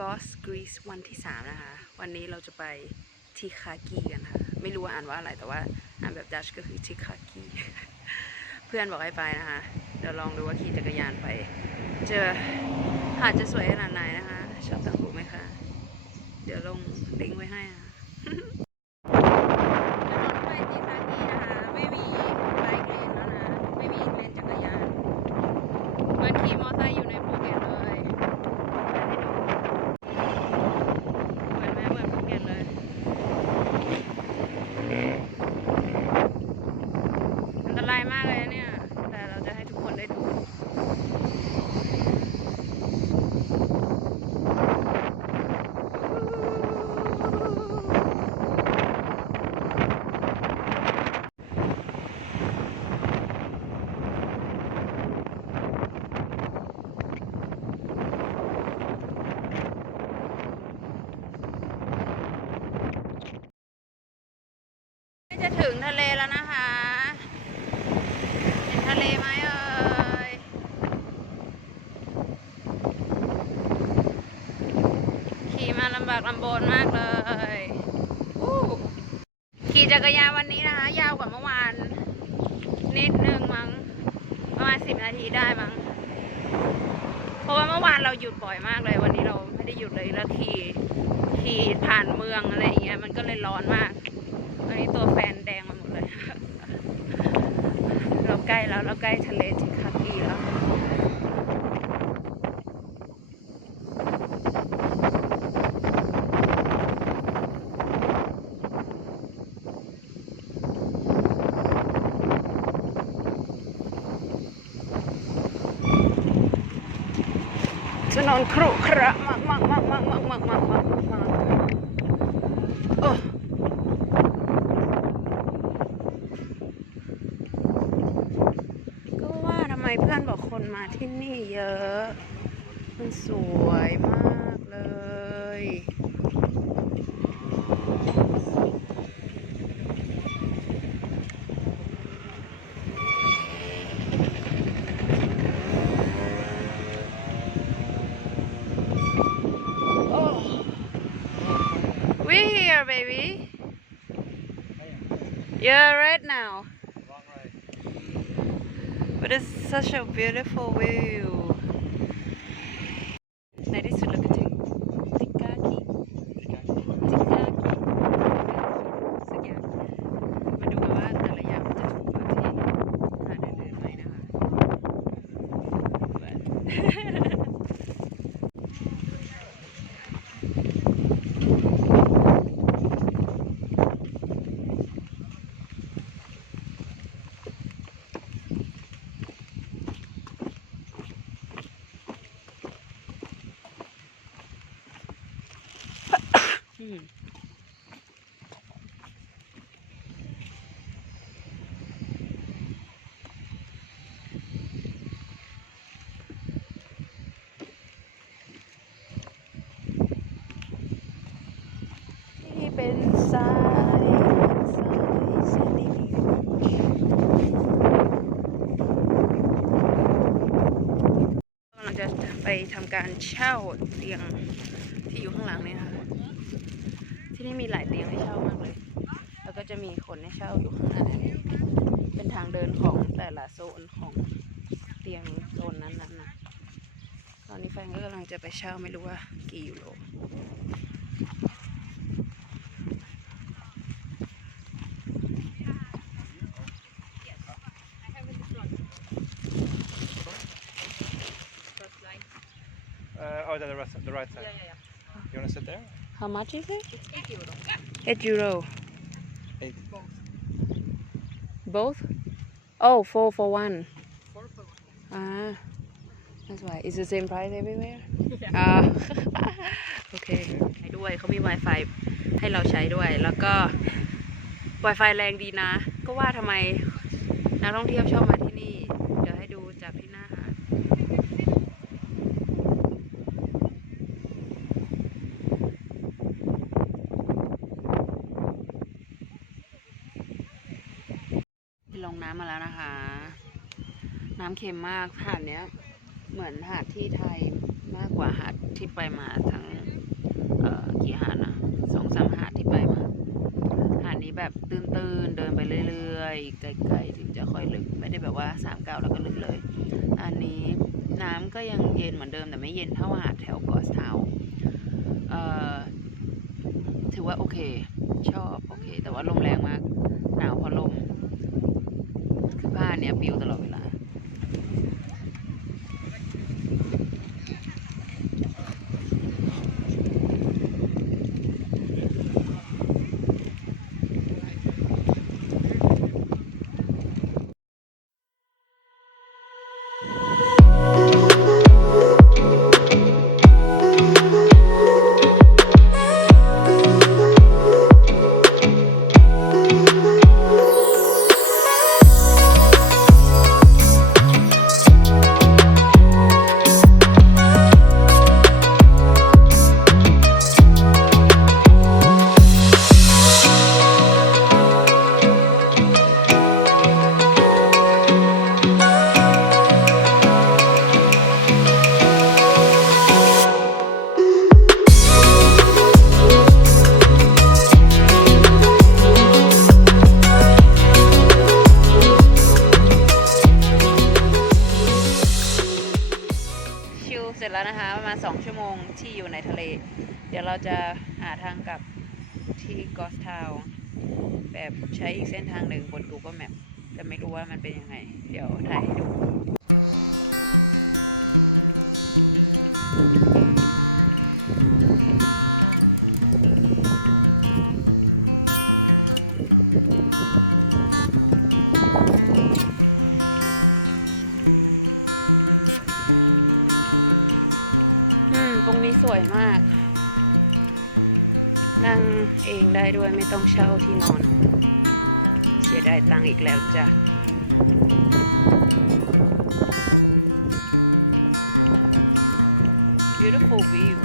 กอสกรีซวันที่สามนะคะ วันนี้เราจะไปทิคากีกันค่ะ ไม่รู้ว่าอ่านว่าอะไรแต่ว่าอ่านแบบดัชก็คือทิคากีเพื่อนบอกให้ไปนะคะ เดี๋ยวลองดูว่าขี่จักรยานไป เจอหาดจะสวยขนาดไหนนะคะ ชอบตังหูไหมคะ เดี๋ยวลงลิงก์ไว้ให้ค่ะ ไปทิคากีนะคะ ไม่มีไบค์เลนแล้วนะ ไม่มีเลนจักรยานเหมือนขี่มอเตอร์ไซค์อยู่ในภูเก็ตเลยเหมือนแม่เหมือนภูเก็ตเลย อันตรายมากเลยนะเนี่ย แต่เราจะให้ทุกคนได้ดู จะถึงทะเลแล้วนะคะ เห็นทะเลไหมเอ่ย ขี่ มาลำบนมากเลยขี่จักรยานวันนี้นะคะ ยาวกว่าเมื่อวาน นิดนึงมั้งประมาณสิบนาทีได้มั้งเพราะว่าเมื่อวานเราหยุดบ่อยมากเลย วันนี้เราไม่ได้หยุดเลยแล้วขี่ขี่ผ่านเมืองอะไรอย่างเงี้ยมันก็เลยร้อนมากตอนนี้ตัวแฟนแดงมาหมดเลย เราใกล้แล้วเราใกล้ทะเลทิคากีแล้ว ถนนครุขระมากมากมากมากมากมากมากมากมากโอ้ก็ว่าทำไมเพื่อนบอกคนมาที่นี่เยอะ มันสวยมากเลย baby. You're right now. But it's such a beautiful view. ในที่สุดเราก็ถึงติกากิติกากิสักอย่างมาดูกันว่าแต่ละอย่างมันจะถูกกว่าที่หาดอื่นๆไหมนะคะ อืมที่เป็นทรายทรายแซนดี้บีกำลังจะไปทำการเช่าเตียงที่อยู่ข้างหลังเนี่ยค่ะ ที่นี่มีหลายเตียงให้เช่ามากเลย แล้วก็จะมีคนให้เช่าอยู่ข้างหน้าเนี่ยเป็นทางเดินของแต่ละโซนของเตียงโซนนั้นๆนะตอนนี้แฟนก็กำลังจะไปเช่าไม่รู้ว่ากี่ยูโร Uh, oh, the, rest, the right side. You want to sit there? How much is it? 8 euro. Eight. Both? Oh, four for one. Ah, that's why. It's the same price everywhere? อ่าโอเคให้ด้วยเขามี Wi-Fi ให้เราใช้ด้วย แล้วก็ Wi-Fi แรงดีนะ ก็ว่าทำไมนักท่องเที่ยวชอบมา ลงน้ำมาแล้วนะคะ น้ำเค็มมากหาดเนี้ย เหมือนหาดที่ไทยมากกว่าหาดที่ไปมาทั้งเอ่อกี่หาดนะสองสามหาดที่ไปมา หาดนี้แบบตื้นๆ เดินไปเรื่อยๆ ไกลๆ ถึงจะค่อยลึก ไม่ได้แบบว่าสามเก้าแล้วก็ลึกเลย อันนี้น้ำก็ยังเย็นเหมือนเดิมแต่ไม่เย็นเท่าหาดแถวเกาสเทาเอ่อถือว่าโอเค ชอบโอเค แต่ว่าลมแรงมาก หนาวเพราะลมคือผ้าเนี้ยปลิวตลอดเวลา เราจะหาทางกลับที่กอสทาวแบบใช้อีกเส้นทางหนึ่งบน Google Map แต่ไม่รู้ว่ามันเป็นยังไง เดี๋ยวถ่ายให้ดูอืมตรงนี้สวยมาก นั่งเองได้ด้วยไม่ต้องเช่าที่นอน เสียดายตังค์อีกแล้วจ้ะ beautiful view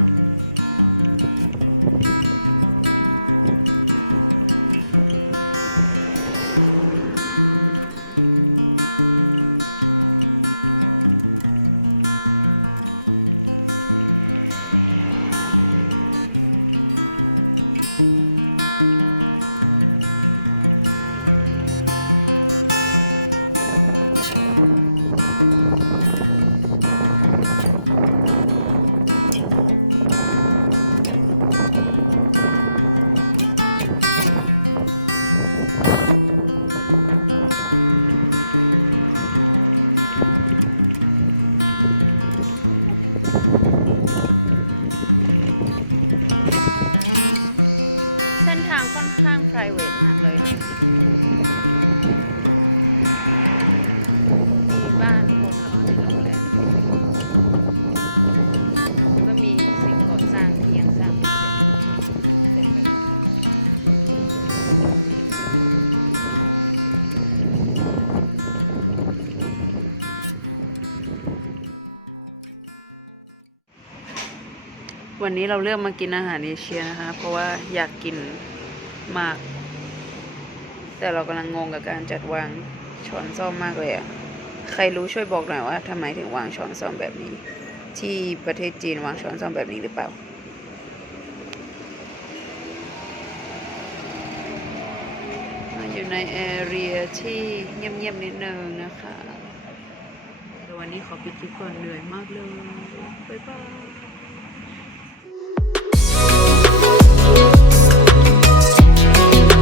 ข้าง private มากเลยนะมีบ้านคนแล้วก็มีโรงแรมแล้วก็มีสิ่งก่อสร้างที่ยังสร้างไม่เสร็จเต็มไปหมดวันนี้เราเลือกมากินอาหารเอเชียนะคะ เพราะว่าอยากกิน มาก แต่เรากำลังงงกับการจัดวางช้อนซ่อมมากเลยอะใครรู้ช่วยบอกหน่อยว่าทำไมถึงวางช้อนซ่อมแบบนี้ ที่ประเทศจีนวางช้อนซ่อมแบบนี้หรือเปล่าอยู่ในแอเรียที่เงียบๆนิดนึงนะคะแต่วันนี้ขอปิดคลิปก่อนเหนื่อยมากเลย บ๊ายบาย